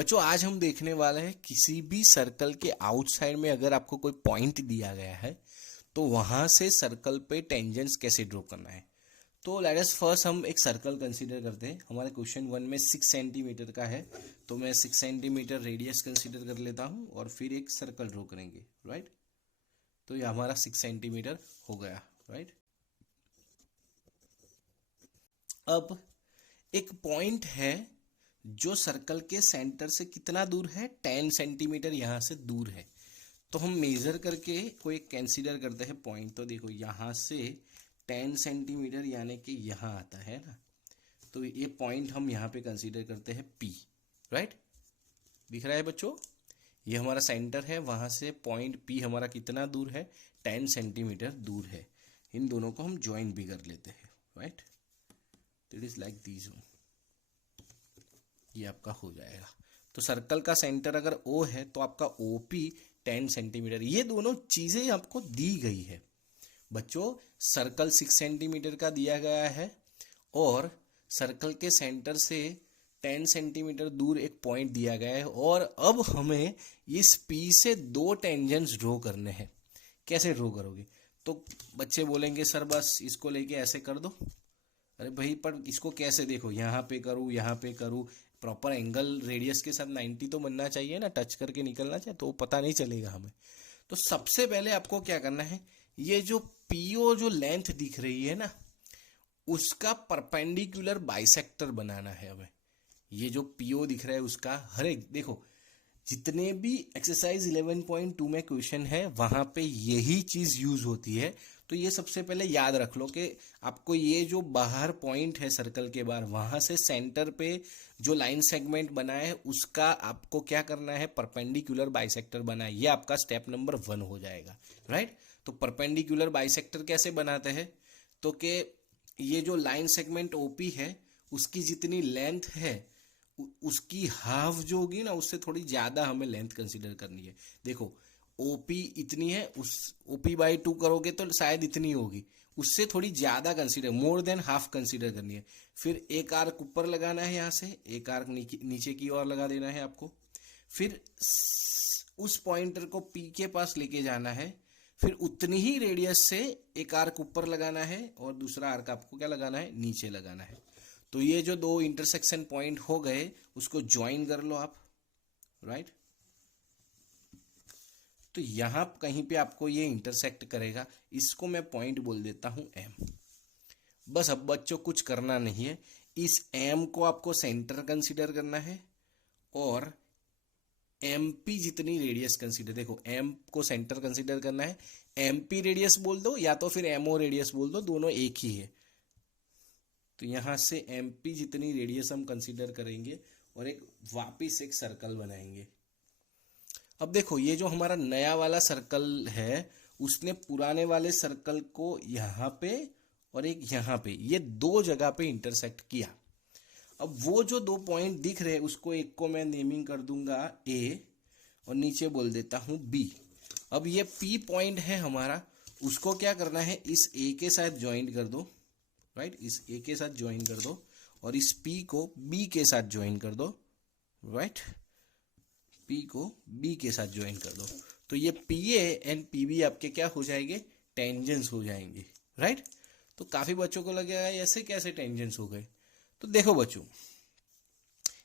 बच्चों आज हम देखने वाले हैं किसी भी सर्कल के आउटसाइड में अगर आपको कोई पॉइंट दिया गया है तो वहां से सर्कल पे टेंजेंट्स कैसे ड्रॉ करना है। तो लेट अस फर्स्ट हम एक सर्कल कंसीडर करते हैं। हमारे क्वेश्चन 1 में 6 सेंटीमीटर का है तो मैं 6 सेंटीमीटर रेडियस कंसीडर कर लेता हूं और फिर एक सर्कल ड्रॉ करेंगे, राइट। तो ये हमारा 6 सेंटीमीटर हो गया, राइट। अब एक पॉइंट है जो सर्कल के सेंटर से कितना दूर है, 10 सेंटीमीटर यहां से दूर है। तो हम मेजर करके कोई कंसीडर करते हैं पॉइंट। तो देखो यहां से 10 सेंटीमीटर यानी कि यहां आता है ना, तो ये पॉइंट हम यहां पे कंसीडर करते हैं P, राइट। दिख रहा है बच्चों, ये हमारा सेंटर है, वहां से पॉइंट P हमारा कितना दूर है, 10 सेंटीमीटर दूर है। इन दोनों को हम ज्वाइन भी कर लेते हैं, right. It is like this one, ये आपका हो जाएगा। तो सर्कल का सेंटर अगर O है तो आपका OP 10 सेंटीमीटर, ये दोनों चीजें आपको दी गई है बच्चों। सर्कल 6 सेंटीमीटर का दिया गया है और सर्कल के सेंटर से 10 सेंटीमीटर दूर एक पॉइंट दिया गया है और अब हमें इस P से दो टेंजेंट्स ड्रॉ करने हैं। कैसे ड्रॉ करोगे? तो बच्चे बोलेंगे सर बस इसको लेके ऐसे कर दो। अरे भाई पर इसको कैसे, देखो यहाँ पे करूँ यहाँ पे करूँ, प्रॉपर एंगल रेडियस के साथ 90 तो बनना चाहिए ना, टच करके निकलना चाहिए, तो पता नहीं चलेगा हमें। तो सबसे पहले आपको क्या करना है, ये जो पीओ जो लेंथ दिख रही है ना, उसका परपेंडिकुलर बाइसेक्टर बनाना है हमें। ये जो पीओ दिख रहा है उसका हर एक, देखो जितने भी एक्सरसाइज 11.2 में क्वेश्चन है वहां पे यही चीज यूज होती है। तो ये सबसे पहले याद रख लो कि आपको ये जो बाहर पॉइंट है सर्कल के बाहर, वहां से सेंटर पे जो लाइन सेगमेंट बना है उसका आपको क्या करना है, परपेंडिकुलर बाइसेक्टर बना है। ये आपका स्टेप नंबर 1 हो जाएगा, राइट। तो परपेंडिकुलर बाइसेक्टर कैसे बनाते हैं, तो कि ये जो लाइन सेगमेंट ओपी है उसकी जितनी लेंथ है उसकी हाफ जो होगी ना, उससे थोड़ी ज्यादा हमें लेंथ कंसीडर करनी है। देखो ओपी इतनी है, उस ओपी बाई 2 करोगे तो शायद इतनी होगी, उससे थोड़ी ज्यादा consider, more than half consider करनी है। फिर एक आर्क ऊपर लगाना है, यहाँ से एक आर्क नीचे की ओर लगा देना है आपको। फिर उस पॉइंटर को पी के पास लेके जाना है, फिर उतनी ही रेडियस से एक आर्क ऊपर लगाना है और दूसरा आर्क आपको क्या लगाना है, नीचे लगाना है। तो ये जो दो इंटरसेक्शन पॉइंट हो गए उसको ज्वाइन कर लो आप, राइट। तो यहां कहीं पे आपको ये इंटरसेक्ट करेगा, इसको मैं पॉइंट बोल देता हूं M। बस अब बच्चों कुछ करना नहीं है, इस M को आपको सेंटर कंसीडर करना है और MP जितनी रेडियस कंसीडर, देखो M को सेंटर कंसीडर करना है, MP रेडियस बोल दो या तो फिर MO रेडियस बोल दो, दोनों एक ही है। तो यहां से MP जितनी रेडियस हम कंसीडर करेंगे और एक वापिस एक सर्कल बनाएंगे। अब देखो ये जो हमारा नया वाला सर्कल है उसने पुराने वाले सर्कल को यहाँ पे और एक यहाँ पे, ये दो जगह पे इंटरसेक्ट किया। अब वो जो दो पॉइंट दिख रहे हैं उसको एक को मैं नेमिंग कर दूंगा A और नीचे बोल देता हूं B। अब ये P पॉइंट है हमारा, उसको क्या करना है, इस A के साथ ज्वाइन कर दो, राइट। इस A के साथ ज्वाइन कर दो और इस P को B के साथ ज्वाइन कर दो, राइट। P को B के साथ ज्वाइन कर दो। तो ये PA एंड PB आपके क्या हो जाएंगे, टेंजेंट्स हो जाएंगे, राइट। तो काफी बच्चों को लगेगा ऐसे कैसे टेंजेंट्स हो गए। तो देखो बच्चों,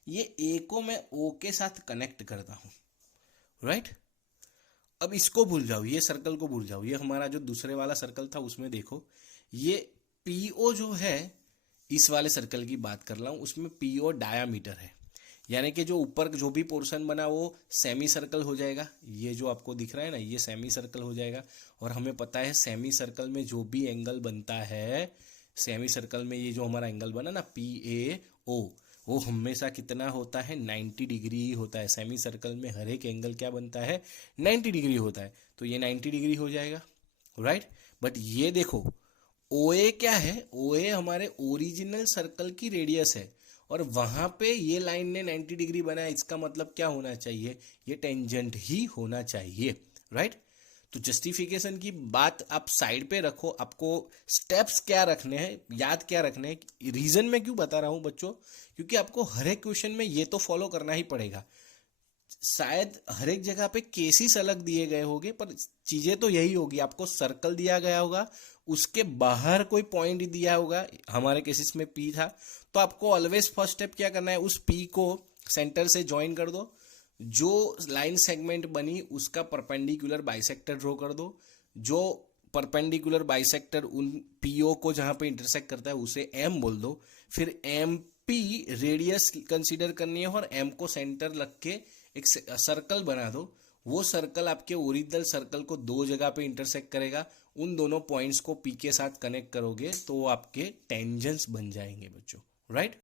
ये A को मैं O के साथ कनेक्ट करता हूं, राइट। अब इसको भूल जाओ, ये सर्कल को भूल जाओ, ये हमारा जो दूसरे वाला सर्कल था उसमें देखो ये PO जो है, इस वाले सर्कल की बात कर रहा हूं, उसमें PO डायामीटर है, यानी कि जो ऊपर जो भी पोर्शन बना वो सेमी सर्कल हो जाएगा। ये जो आपको दिख रहा है ना, ये सेमी सर्कल हो जाएगा। और हमें पता है सेमी सर्कल में जो भी एंगल बनता है, सेमी सर्कल में ये जो हमारा एंगल बना ना PAO, वो हमेशा कितना होता है, 90 डिग्री ही होता है। सेमी सर्कल में हर एक एंगल क्या बनता है, 90 डिग्री होता है। तो ये 90 डिग्री हो जाएगा, राइट। बट ये देखो OA क्या है, OA हमारे ओरिजिनल सर्कल की रेडियस है और वहां पे ये लाइन ने 90 डिग्री बनाया, इसका मतलब क्या होना चाहिए, ये टेंजेंट ही होना चाहिए, राइट। तो जस्टिफिकेशन की बात आप साइड पे रखो, आपको स्टेप्स क्या रखने हैं, याद क्या रखने हैं। रीजन मैं क्यों बता रहा हूं बच्चों, क्योंकि आपको हर एक क्वेश्चन में ये तो फॉलो करना ही पड़ेगा। शायद हर एक जगह पे केसेस अलग दिए गए होंगे, पर चीजें तो यही होगी। आपको सर्कल दिया गया होगा, उसके बाहर कोई पॉइंट दिया होगा, हमारे केसेस में पी था, तो आपको ऑलवेज फर्स्ट स्टेप क्या करना है, उस पी को सेंटर से ज्वाइन कर दो, जो लाइन सेगमेंट बनी उसका परपेंडिकुलर बाइसेक्टर ड्रॉ कर दो, जो परपेंडिकुलर बाइसेक्टर उन पीओ को जहां पे इंटरसेक्ट करता है उसे एम बोल दो। फिर एम पी रेडियस कंसीडर करनी है और एम को सेंटर लग के एक सर्कल बना दो। वो सर्कल आपके ओरिजिनल सर्कल को दो जगह पे इंटरसेक्ट करेगा, उन दोनों पॉइंट्स को पी के साथ कनेक्ट करोगे तो वो आपके टेंजेंट्स बन जाएंगे बच्चों, राइट।